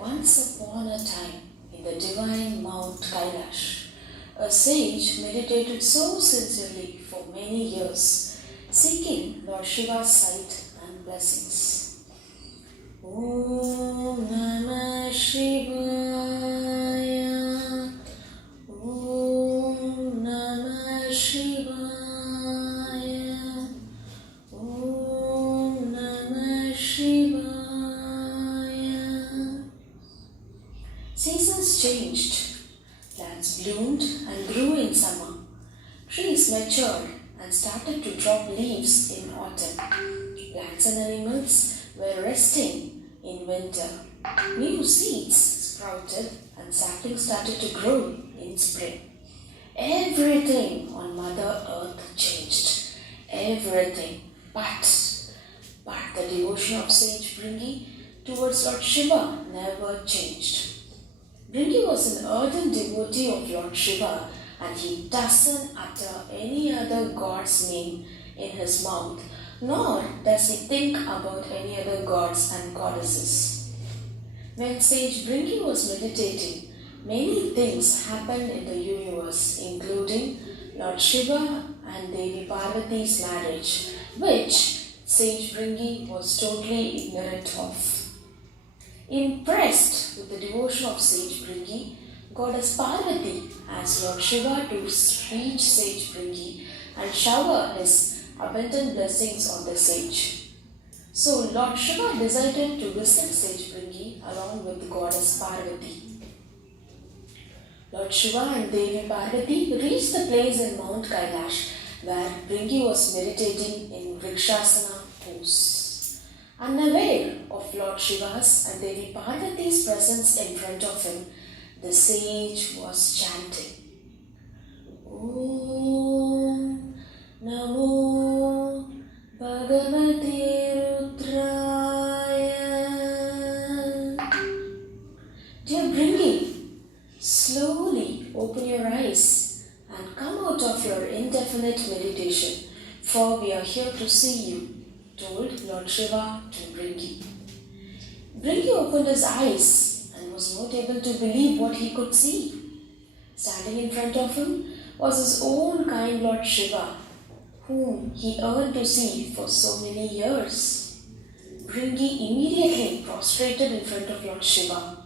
Once upon a time, in the divine Mount Kailash, a sage meditated so sincerely for many years, seeking Lord Shiva's sight and blessings. Om Namah Shivaya. Om Namah Shivaya. Om Namah Shivaya. Seasons changed. Plants bloomed and grew in summer. Trees matured and started to drop leaves in autumn. Plants and animals were resting in winter. New seeds sprouted and saplings started to grow in spring. Everything on Mother Earth changed. Everything. But the devotion of sage Bringi towards Lord Shiva never changed. Bringi was an ardent devotee of Lord Shiva, and he doesn't utter any other god's name in his mouth, nor does he think about any other gods and goddesses. When sage Bringi was meditating, many things happened in the universe, including Lord Shiva and Devi Parvati's marriage, which sage Bringi was totally ignorant of. Impressed with the devotion of sage Bringi, Goddess Parvati asked Lord Shiva to reach sage Bringi and shower his abundant blessings on the sage. So Lord Shiva decided to visit sage Bringi along with Goddess Parvati. Lord Shiva and Devi Parvati reached the place in Mount Kailash where Bringi was meditating in Vrikshasana pose. Unaware of Lord Shiva's and Devi Parvati's presence in front of him, the sage was chanting, Om Namo Bhagavate Rudraya. Dear Bringi, slowly open your eyes and come out of your indefinite meditation, for we are here to see you, told Lord Shiva to Bringi. Bringi opened his eyes and was not able to believe what he could see. Standing in front of him was his own kind Lord Shiva, whom he yearned to see for so many years. Bringi immediately prostrated in front of Lord Shiva.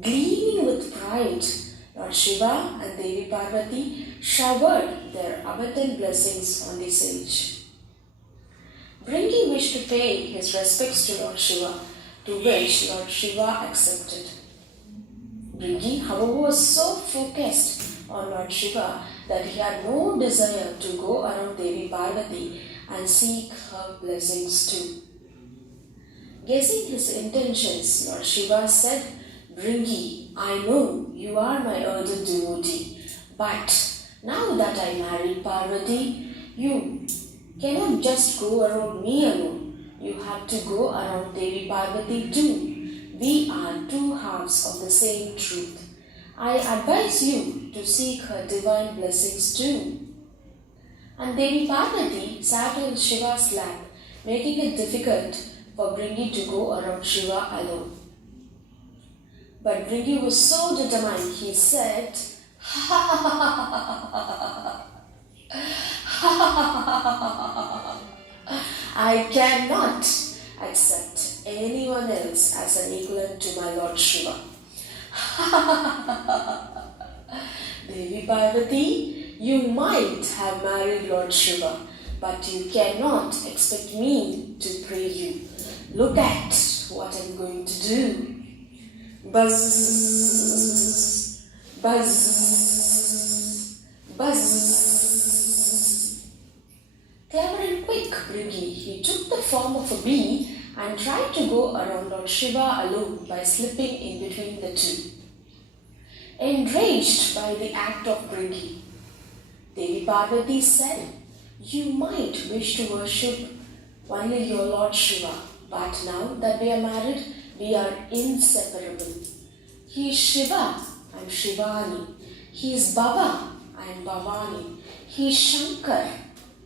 Gleaming with pride, Lord Shiva and Devi Parvati showered their abundant blessings on the sage. Bringi wished to pay his respects to Lord Shiva, to which Lord Shiva accepted. Bringi, however, was so focused on Lord Shiva that he had no desire to go around Devi Parvati and seek her blessings too. Guessing his intentions, Lord Shiva said, Bringi, I know you are my ardent devotee, but now that I married Parvati, you cannot just go around me alone. You have to go around Devi Parvati too. We are two halves of the same truth. I advise you to seek her divine blessings too. And Devi Parvati sat on Shiva's lap, making it difficult for Bringi to go around Shiva alone. But Bringi was so determined, he said, I cannot accept anyone else as an equivalent to my Lord Shiva. Devi Parvati, you might have married Lord Shiva, but you cannot expect me to pray you. Look at what I'm going to do. Buzz, buzz, buzz. Clever and quick, Bringi, he took the form of a bee and tried to go around Lord Shiva alone by slipping in between the two. Enraged by the act of Bringi, Devi Parvati said, You might wish to worship only your Lord Shiva, but now that we are married, we are inseparable. He is Shiva, I am Shivani. He is Baba, I am Bhavani. He is Shankar,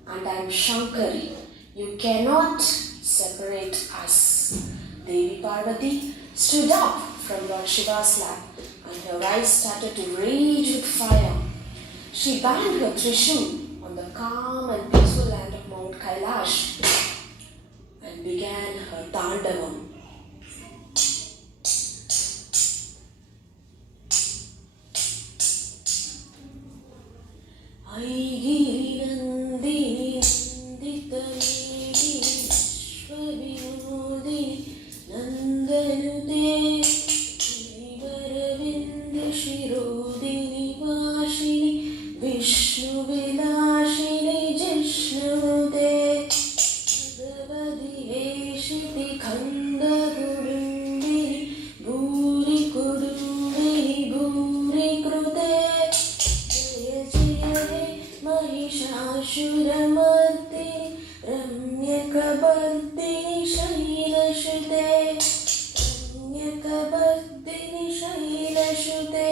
and I am Shankari. You cannot separate us. Devi Parvati stood up from Lord Shiva's lap, and her eyes started to rage with fire. She banged her Trishul on the calm and peaceful land of Mount Kailash and began her Tandavam. Aigiri Nandini Nandita Nidini Vishwavinodini Nandanute Varavinda Shirodini Vashini Vishnu Vilashini Jishnute Bhagavadi Eshiti Khanda Kudumbini Bhuri Kudumbini Bhuri Krute Mahishashuramardini Ramyakabardini Shailashute Ramyakabardini Shailashute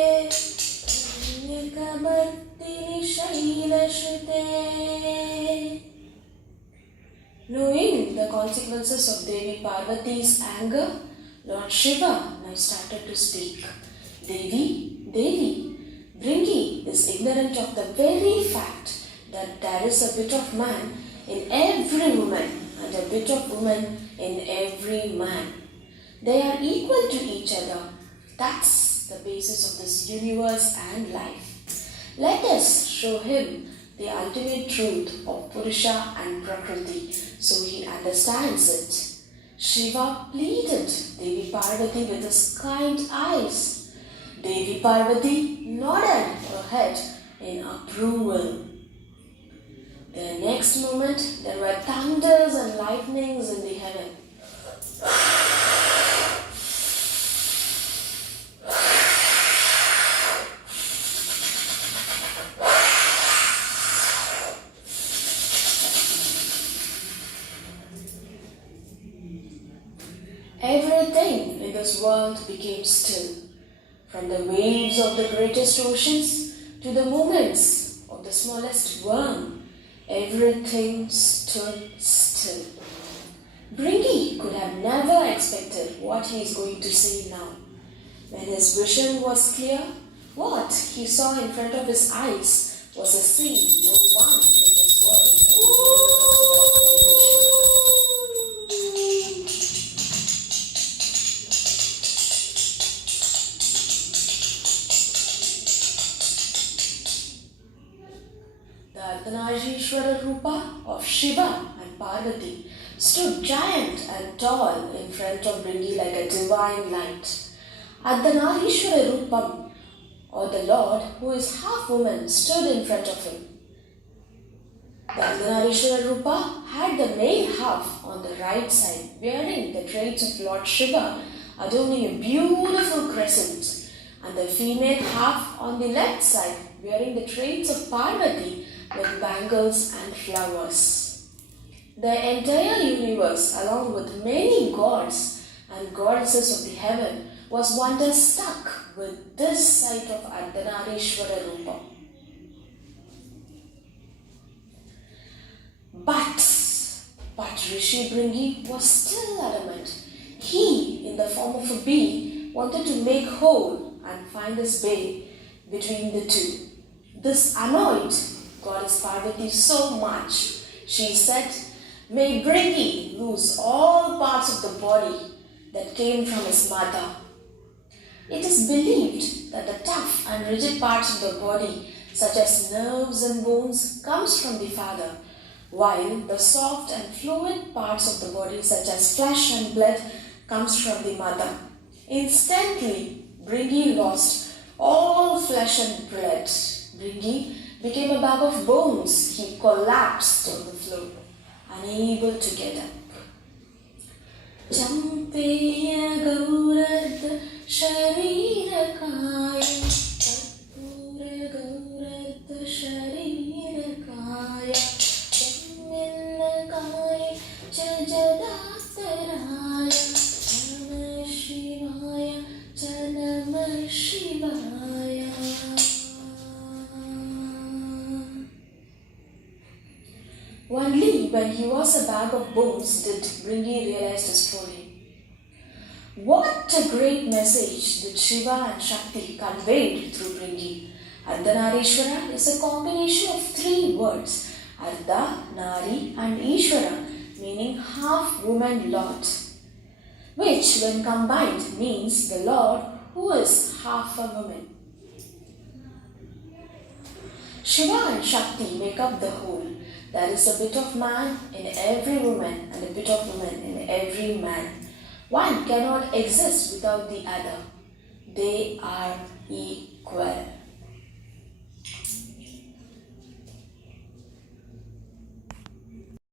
Ramyakabardini Shailashute. Knowing the consequences of Devi Parvati's anger, Lord Shiva now started to speak. Devi, Bringi is ignorant of the very fact that there is a bit of man in every woman and a bit of woman in every man. They are equal to each other. That's the basis of this universe and life. Let us show him the ultimate truth of Purusha and Prakriti so he understands it. Shiva pleaded Devi Parvati with his kind eyes. Devi Parvati nodded her head in approval. The next moment, there were thunders and lightnings in the heaven. Everything in this world became still. From the waves of the greatest oceans to the movements of the smallest worm, everything stood still. Bringi could have never expected what he is going to see now. When his vision was clear, what he saw in front of his eyes was a scene no one in this world. The Ardhanarishwar Rupa of Shiva and Parvati stood giant and tall in front of Bringi like a divine light. Ardhanarishwar Rupam, or the Lord who is half woman, stood in front of him. The Ardhanarishwar Rupa had the male half on the right side, wearing the traits of Lord Shiva, adorning a beautiful crescent, and the female half on the left side, wearing the traits of Parvati with bangles and flowers. The entire universe, along with many gods and goddesses of the heaven, was wonder-struck with this sight of Ardhanarishwara Rupa. But Rishi Bringi was still adamant. He, in the form of a bee, wanted to make whole and find his way between the two. This annoyed Goddess Parvati so much. She said, "May Bringi lose all parts of the body that came from his mother." It is believed that the tough and rigid parts of the body, such as nerves and bones, comes from the father, while the soft and fluid parts of the body, such as flesh and blood, comes from the mother. Instantly, Bringi lost all flesh and blood. Bringi became a bag of bones. He collapsed on the floor, unable to get up. Champeya Gaurad Sharirakaya Karpura Gaurad Sharirakaya Jammilakaya Jajadataraya Namah Shivaya Namah Shivaya. Only when he was a bag of bones did Bringi realize his folly. What a great message that Shiva and Shakti conveyed through Bringi. Ardhanarishwar is a combination of three words, Ardha, Nari and Ishvara, meaning half woman Lord, which when combined means the Lord who is half a woman. Shiva and Shakti make up the whole. There is a bit of man in every woman and a bit of woman in every man. One cannot exist without the other. They are equal.